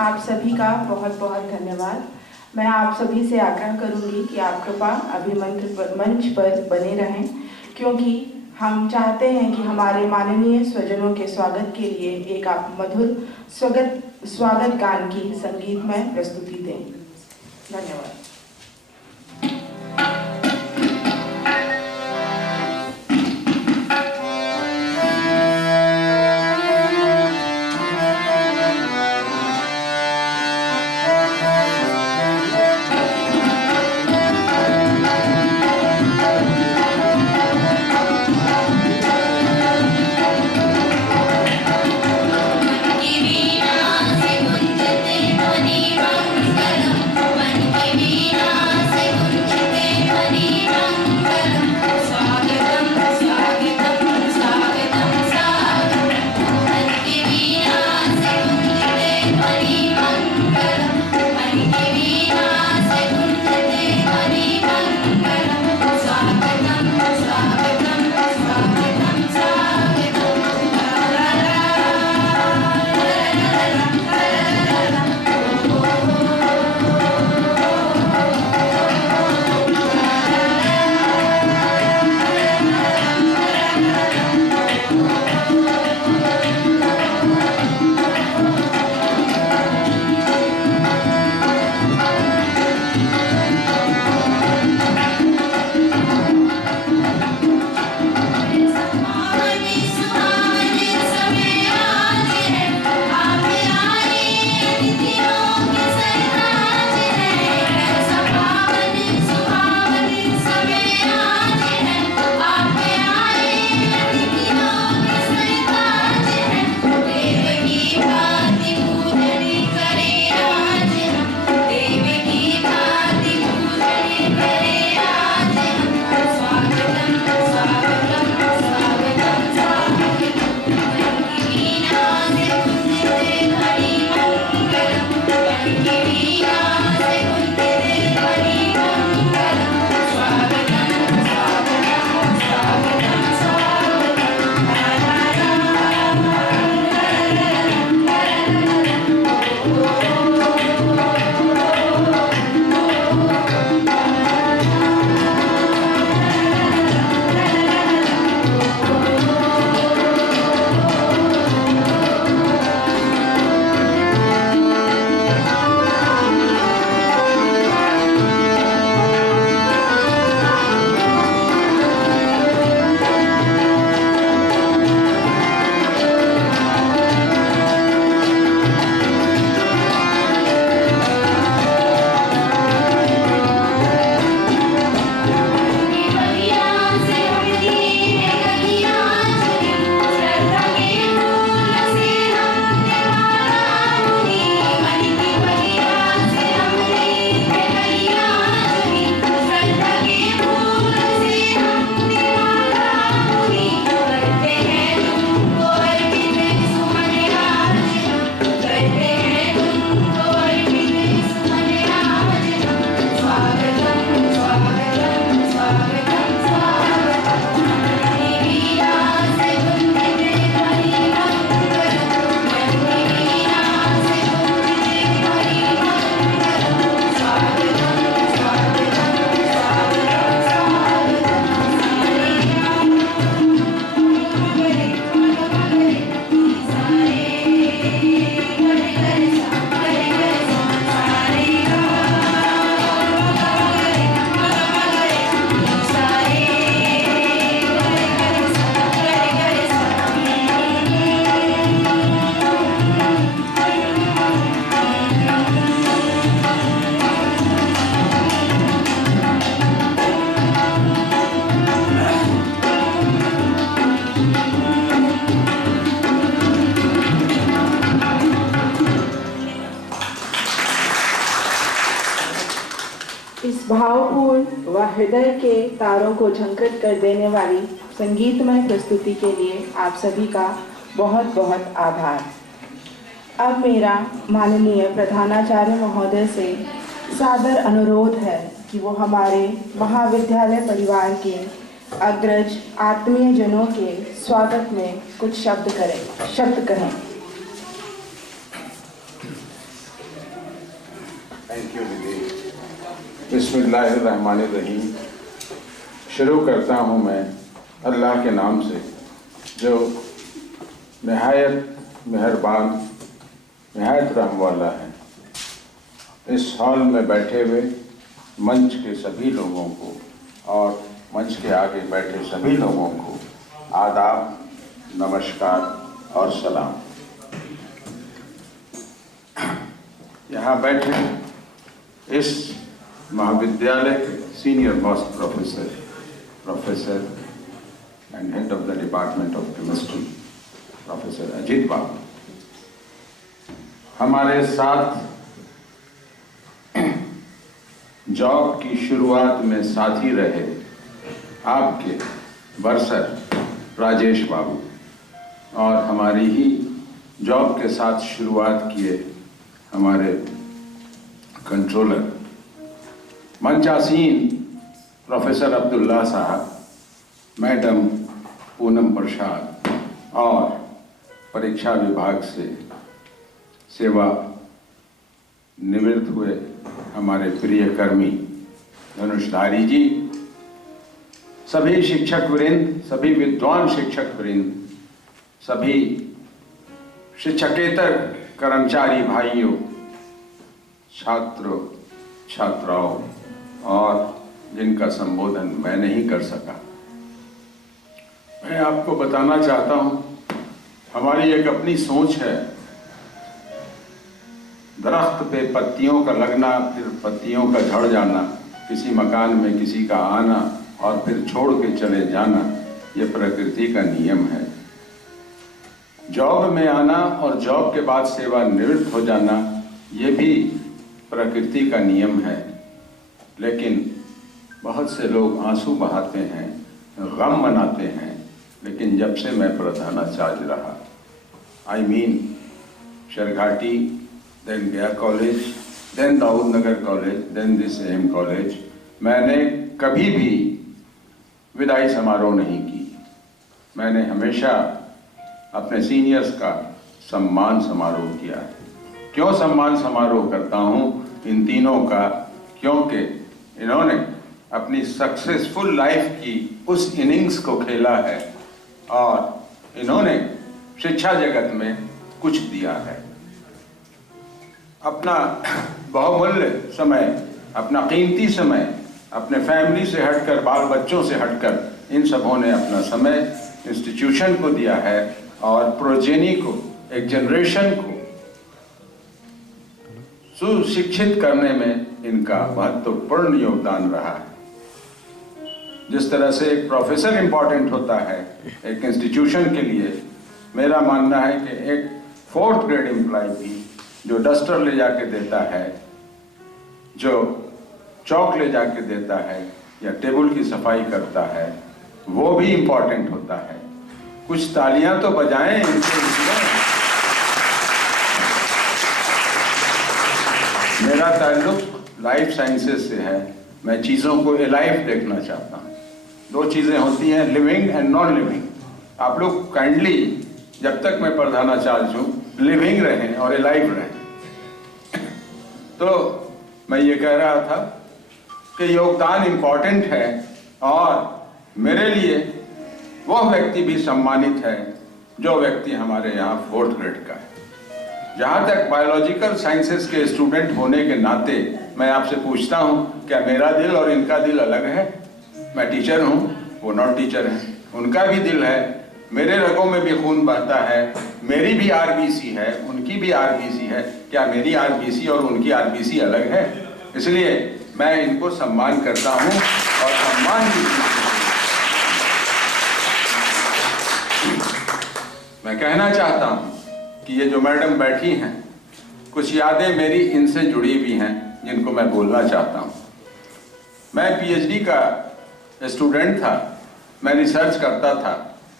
आप सभी का बहुत बहुत धन्यवाद। मैं आप सभी से आग्रह करूंगी कि आप कृपया अभिमंत्रित मंच पर बने रहें, क्योंकि हम चाहते हैं कि हमारे माननीय स्वजनों के स्वागत के लिए एक आप मधुर स्वागत गान की संगीतमय प्रस्तुति दें। धन्यवाद। भावपूर्ण व हृदय के तारों को झंकृत कर देने वाली संगीतमय प्रस्तुति के लिए आप सभी का बहुत बहुत आभार। अब मेरा माननीय प्रधानाचार्य महोदय से सादर अनुरोध है कि वो हमारे महाविद्यालय परिवार के अग्रज आत्मीय जनों के स्वागत में कुछ शब्द कहें। बिस्मिल्लाहिर्रहमानिर्रहीम। शुरू करता हूँ मैं अल्लाह के नाम से, जो नहायत मेहरबान, नहायत रहम वाला है। इस हॉल में बैठे हुए मंच के सभी लोगों को और मंच के आगे बैठे सभी लोगों को आदाब, नमस्कार और सलाम। यहाँ बैठे इस महाविद्यालय के senior most professor and head of the department of chemistry, professor Ajit Babu, हमारे साथ जॉब की शुरुआत में साथी रहे आपके बरसर राजेश बाबू, और हमारी ही जॉब के साथ शुरुआत किए हमारे कंट्रोलर मंचासीन प्रोफेसर अब्दुल्ला साहब, मैडम पूनम प्रसाद, और परीक्षा विभाग से सेवा निवृत्त हुए हमारे प्रिय कर्मी धनुषधारी जी, सभी शिक्षक वृंद, सभी विद्वान शिक्षक वृंद, सभी शिक्षकेतर कर्मचारी भाइयों, छात्रों, छात्राओं, और जिनका संबोधन मैं नहीं कर सका, मैं आपको बताना चाहता हूं, हमारी एक अपनी सोच है। दरख्त पे पत्तियों का लगना, फिर पत्तियों का झड़ जाना, किसी मकान में किसी का आना और फिर छोड़ के चले जाना, ये प्रकृति का नियम है। जॉब में आना और जॉब के बाद सेवा निवृत्त हो जाना, ये भी प्रकृति का नियम है। लेकिन बहुत से लोग आंसू बहाते हैं, गम मनाते हैं, लेकिन जब से मैं प्रधानाचार्य रहा, I mean Sherghati, then Gaya college, then Daud Nagar college, then this M college, मैंने कभी भी विदाई समारोह नहीं की। मैंने हमेशा अपने सीनियर्स का सम्मान समारोह किया है। क्यों सम्मान समारोह करता हूँ इन तीनों का? क्योंकि इन्होंने अपनी सक्सेसफुल लाइफ की उस इनिंग्स को खेला है और इन्होंने शिक्षा जगत में कुछ दिया है। अपना बहुमूल्य समय, अपना कीमती समय, अपने फैमिली से हटकर, बाल बच्चों से हटकर, इन सबों ने अपना समय इंस्टीट्यूशन को दिया है और प्रोजेनी को, एक जनरेशन को सुशिक्षित करने में इनका महत्वपूर्ण योगदान रहा है। जिस तरह से एक प्रोफेसर इंपॉर्टेंट होता है एक इंस्टीट्यूशन के लिए, मेरा मानना है कि एक 4th ग्रेड एम्प्लॉय भी जो डस्टर ले जाके देता है, जो चौक ले जाके देता है या टेबल की सफाई करता है, वो भी इंपॉर्टेंट होता है। कुछ तालियां तो बजाएं इनके लिए। मेरा ताल्लुक लाइफ साइंसेस से है। मैं चीज़ों को एलाइव देखना चाहता हूँ। 2 चीज़ें होती हैं, लिविंग एंड नॉन लिविंग। आप लोग काइंडली, जब तक मैं प्रधानाचार्य हूँ, लिविंग रहें और एलाइव रहें। तो मैं ये कह रहा था कि योगदान इम्पॉर्टेंट है और मेरे लिए वह व्यक्ति भी सम्मानित है जो व्यक्ति हमारे यहाँ 4th ग्रेड का है। जहाँ तक बायोलॉजिकल साइंसेस के स्टूडेंट होने के नाते मैं आपसे पूछता हूँ, क्या मेरा दिल और इनका दिल अलग है? मैं टीचर हूँ, वो नॉन टीचर हैं, उनका भी दिल है, मेरे रगों में भी खून बहता है, मेरी भी आरबीसी है, उनकी भी आरबीसी है। क्या मेरी आरबीसी और उनकी आरबीसी अलग है? इसलिए मैं इनको सम्मान करता हूँ और सम्मान भी। मैं कहना चाहता हूँ कि ये जो मैडम बैठी हैं, कुछ यादें मेरी इनसे जुड़ी हुई हैं जिनको मैं बोलना चाहता हूँ। मैं पीएचडी का स्टूडेंट था, मैं रिसर्च करता था।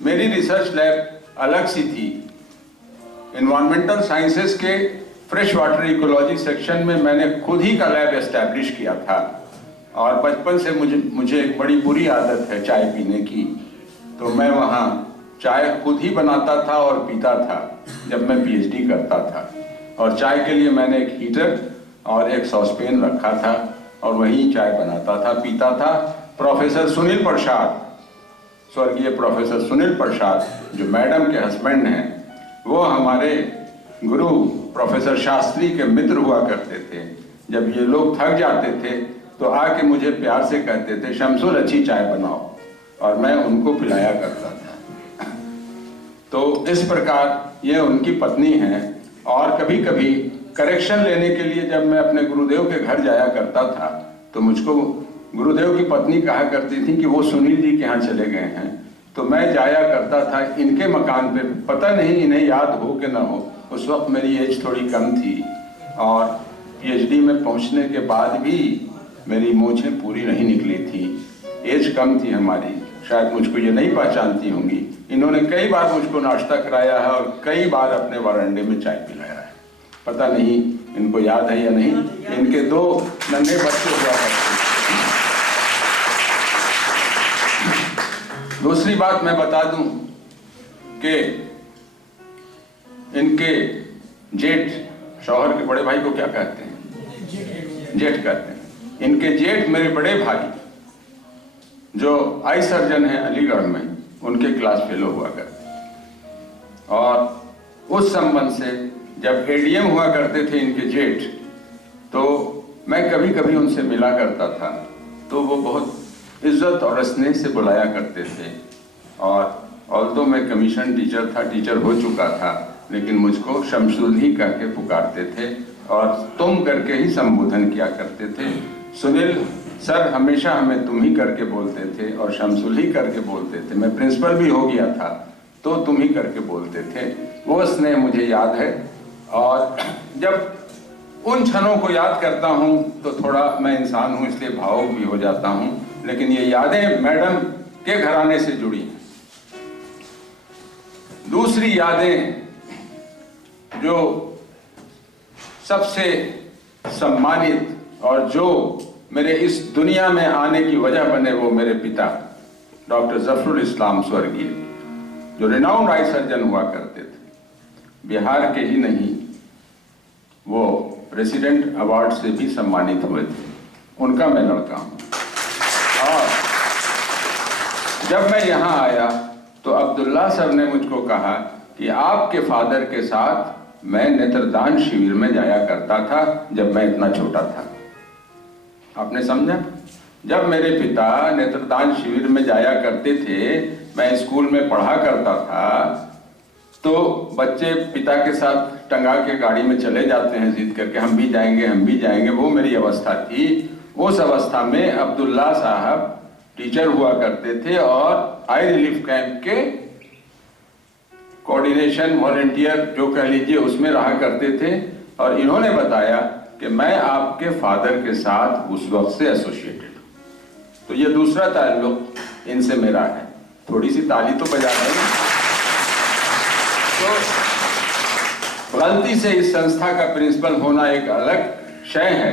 मेरी रिसर्च लैब अलग सी थी। एनवायरमेंटल साइंसेस के फ्रेश वाटर इकोलॉजी सेक्शन में मैंने खुद ही का लैब एस्टैब्लिश किया था। और बचपन से मुझे एक बड़ी बुरी आदत है चाय पीने की, तो मैं वहाँ चाय खुद ही बनाता था और पीता था जब मैं पीएचडी करता था। और चाय के लिए मैंने एक हीटर और एक सॉसपेन रखा था और वहीं चाय बनाता था, पीता था। प्रोफेसर सुनील प्रसाद, स्वर्गीय प्रोफेसर सुनील प्रसाद जो मैडम के हस्बैंड हैं, वो हमारे गुरु प्रोफेसर शास्त्री के मित्र हुआ करते थे। जब ये लोग थक जाते थे तो आके मुझे प्यार से कहते थे, शमसुल अच्छी चाय बनाओ, और मैं उनको पिलाया करता था। तो इस प्रकार ये उनकी पत्नी हैं। और कभी कभी करेक्शन लेने के लिए जब मैं अपने गुरुदेव के घर जाया करता था तो मुझको गुरुदेव की पत्नी कहा करती थी कि वो सुनील जी के यहाँ चले गए हैं। तो मैं जाया करता था इनके मकान पे, पता नहीं इन्हें याद हो कि ना हो, उस वक्त मेरी एज थोड़ी कम थी और पीएचडी में पहुंचने के बाद भी मेरी मूछें पूरी नहीं निकली थी, एज कम थी हमारी, शायद मुझको ये नहीं पहचानती होंगी। इन्होंने कई बार मुझको नाश्ता कराया है और कई बार अपने वरांडे में चाय पिलाया है। पता नहीं इनको याद है या नहीं। इनके 2 नन्हे बच्चे हुआ करते। दूसरी बात मैं बता दूं कि इनके जेठ, शौहर के बड़े भाई को क्या कहते हैं? जेठ कहते हैं। इनके जेठ मेरे बड़े भाई जो आई सर्जन हैं अलीगढ़ में, उनके क्लास फेलो हुआ करते। और उस संबंध से जब एडीएम हुआ करते थे इनके जेठ, तो मैं कभी कभी उनसे मिला करता था, तो वो बहुत इज्जत और स्नेह से बुलाया करते थे। और ऑल्दो मैं कमीशन टीचर था, टीचर हो चुका था, लेकिन मुझको शमसुल ही कह के पुकारते थे और तुम करके ही संबोधन किया करते थे। सुनील सर हमेशा हमें तुम ही करके बोलते थे और शमसुल ही करके बोलते थे। मैं प्रिंसिपल भी हो गया था तो तुम ही करके बोलते थे। वो स्नेह मुझे याद है। और जब उन क्षणों को याद करता हूँ तो थोड़ा, मैं इंसान हूँ इसलिए भावुक भी हो जाता हूँ, लेकिन ये यादें मैडम के घराने से जुड़ी हैं। दूसरी यादें जो सबसे सम्मानित और जो मेरे इस दुनिया में आने की वजह बने, वो मेरे पिता डॉक्टर जफरुल इस्लाम स्वर्गीय, जो रिनाउंड आई सर्जन हुआ करते थे। बिहार के ही नहीं, वो प्रेसिडेंट अवार्ड से भी सम्मानित हुए थे। उनका मैं लड़का हूँ। और जब मैं यहाँ आया तो अब्दुल्ला सर ने मुझको कहा कि आपके फादर के साथ मैं नेत्रदान शिविर में जाया करता था जब मैं इतना छोटा था। आपने समझा? जब मेरे पिता नेत्रदान शिविर में जाया करते थे, मैं स्कूल में पढ़ा करता था, तो बच्चे पिता के साथ टंगा के गाड़ी में चले जाते हैं जिद करके, हम भी जाएंगे हम भी जाएंगे। वो मेरी अवस्था थी। उस अवस्था में अब्दुल्ला साहब टीचर हुआ करते थे और आई रिलीफ कैंप के कोऑर्डिनेशन वॉलंटियर जो कह लीजिए उसमें रहा करते थे। और इन्होंने बताया कि मैं आपके फादर के साथ उस वक्त से एसोसिएटेड हूं। तो ये दूसरा ताल्लुक इनसे मेरा है। थोड़ी सी ताली तो बजा दें। तो गलती से इस संस्था का प्रिंसिपल होना एक अलग शय है,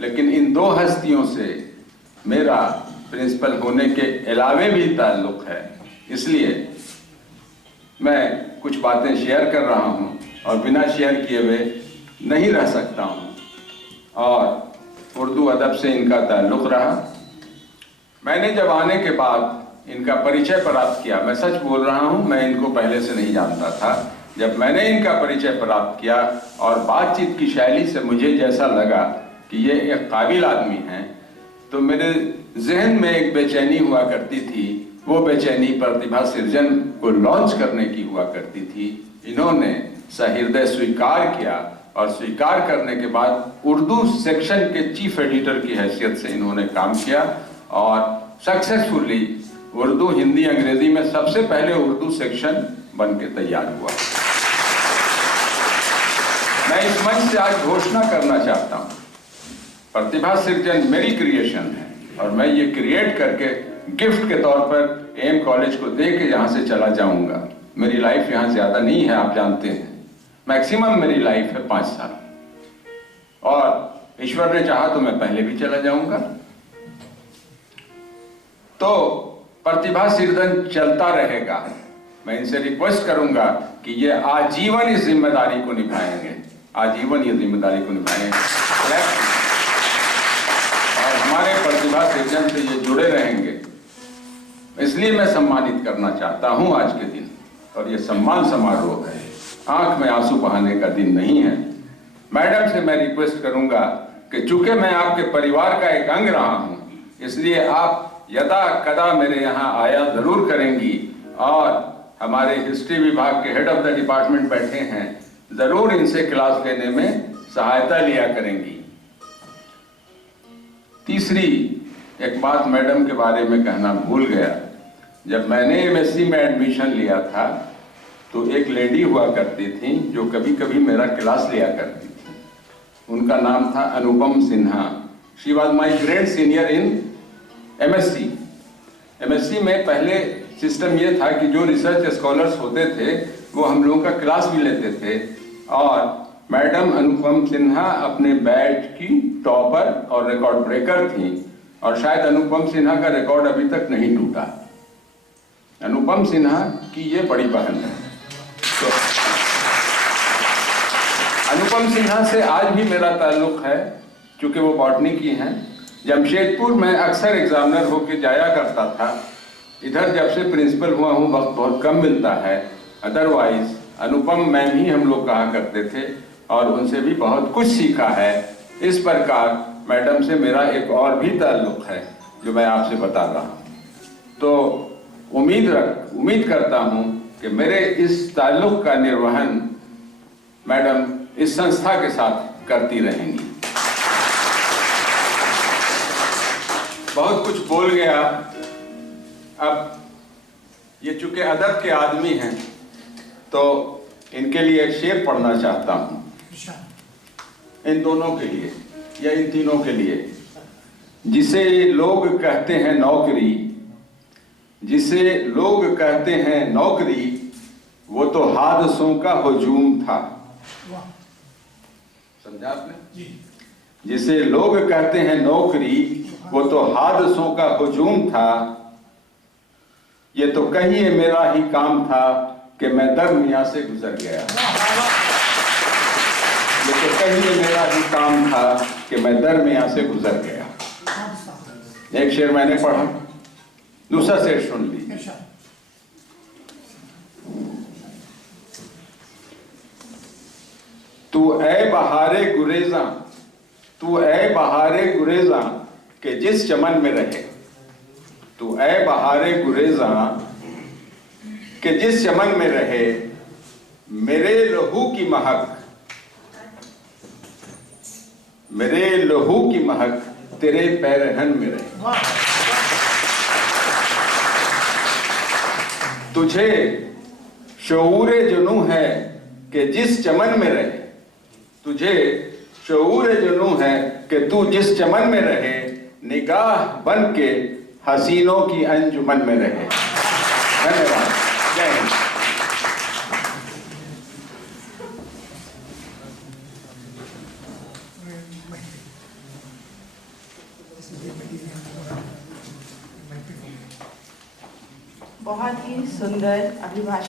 लेकिन इन 2 हस्तियों से मेरा प्रिंसिपल होने के अलावे भी ताल्लुक है। इसलिए मैं कुछ बातें शेयर कर रहा हूं और बिना शेयर किए हुए नहीं रह सकता हूं। और उर्दू अदब से इनका ताल्लुक रहा। मैंने जब आने के बाद इनका परिचय प्राप्त किया, मैं सच बोल रहा हूं, मैं इनको पहले से नहीं जानता था। जब मैंने इनका परिचय प्राप्त किया और बातचीत की शैली से मुझे जैसा लगा कि ये एक काबिल आदमी हैं, तो मेरे जहन में एक बेचैनी हुआ करती थी। वो बेचैनी प्रतिभा सृजन को लॉन्च करने की हुआ करती थी। इन्होंने सहृदय स्वीकार किया और स्वीकार करने के बाद उर्दू सेक्शन के चीफ एडिटर की हैसियत से इन्होंने काम किया और सक्सेसफुली उर्दू, हिंदी, अंग्रेजी में सबसे पहले उर्दू सेक्शन बन के तैयार हुआ। मैं इस मंच से आज घोषणा करना चाहता हूं, प्रतिभा सृजन मेरी क्रिएशन है और मैं ये क्रिएट करके गिफ्ट के तौर पर एम कॉलेज को दे के यहाँ से चला जाऊंगा। मेरी लाइफ यहाँ ज्यादा नहीं है, आप जानते हैं। मैक्सिमम मेरी लाइफ है 5 साल, और ईश्वर ने चाहा तो मैं पहले भी चला जाऊंगा। तो प्रतिभा सृजन चलता रहेगा। मैं इनसे रिक्वेस्ट करूंगा कि ये आजीवन इस जिम्मेदारी को निभाएंगे, आजीवन ये जिम्मेदारी को निभाएंगे। और सृजन से ये जुड़े रहेंगे, इसलिए मैं सम्मानित करना चाहता हूं आज के दिन। और ये सम्मान समारोह है, आंख में आंसू बहाने का दिन नहीं है। मैडम से मैं रिक्वेस्ट करूंगा कि चूंकि मैं आपके परिवार का एक अंग रहा हूं, इसलिए आप यदा कदा मेरे यहाँ आया जरूर करेंगी। और हमारे हिस्ट्री विभाग के हेड ऑफ द डिपार्टमेंट बैठे हैं, जरूर इनसे क्लास लेने में सहायता लिया करेंगी। तीसरी एक बात मैडम के बारे में कहना भूल गया। जब मैंने एमएससी में एडमिशन लिया था तो एक लेडी हुआ करती थी जो कभी कभी मेरा क्लास लिया करती थी। उनका नाम था Anupam Sinha. She was my great senior in MSc. MSc में पहले सिस्टम ये था कि जो रिसर्च स्कॉलर्स होते थे वो हम लोगों का क्लास भी लेते थे। और मैडम अनुपम सिन्हा अपने बैच की टॉपर और रिकॉर्ड ब्रेकर थी। और शायद अनुपम सिन्हा का रिकॉर्ड अभी तक नहीं टूटा। अनुपम सिन्हा की ये बड़ी बहन है। तो अनुपम सिन्हा से आज भी मेरा ताल्लुक है, क्योंकि वो बॉटनी की हैं। जमशेदपुर में अक्सर एग्जामिनर होके जाया करता था। इधर जब से प्रिंसिपल हुआ हूँ वक्त बहुत कम मिलता है, अदरवाइज अनुपम मैम ही हम लोग कहा करते थे और उनसे भी बहुत कुछ सीखा है। इस प्रकार मैडम से मेरा एक और भी ताल्लुक है जो मैं आपसे बता रहा हूँ। तो उम्मीद करता हूँ कि मेरे इस ताल्लुक का निर्वहन मैडम इस संस्था के साथ करती रहेंगी। बहुत कुछ बोल गया। अब ये चूंकि अदब के आदमी हैं तो इनके लिए एक शेर पढ़ना चाहता हूं, इन दोनों के लिए या इन तीनों के लिए। जिसे लोग कहते हैं नौकरी, जिसे लोग कहते हैं नौकरी, वो तो हादसों का हुजूम था। समझा आपने? जिसे लोग कहते हैं नौकरी, वो तो हादसों का हुजूम था। ये तो कहिए मेरा ही काम था कि मैं दरमियां से गुजर गया। ये तो कहिए मेरा ही काम था कि मैं दरमियां से गुजर गया। एक शेर मैंने पढ़ा, दूसरा शेर सुन लीजिए। तू ऐ बहारे गुरेज़ां, तू ऐ बहारे गुरेज़ां के जिस चमन में रहे। तू ऐ बहारे गुरेज़ां के जिस चमन में रहे, मेरे लहू की महक, मेरे लहू की महक तेरे पैरहन में रहे। तुझे शऊरे जुनू है कि जिस चमन में रहे, तुझे शऊरे जुनू है कि तू जिस चमन में रहे, निगाह बन के हसीनों की अंजुमन में रहे। धन्यवाद। जय हिंद। बहुत ही सुंदर अभिभाषण।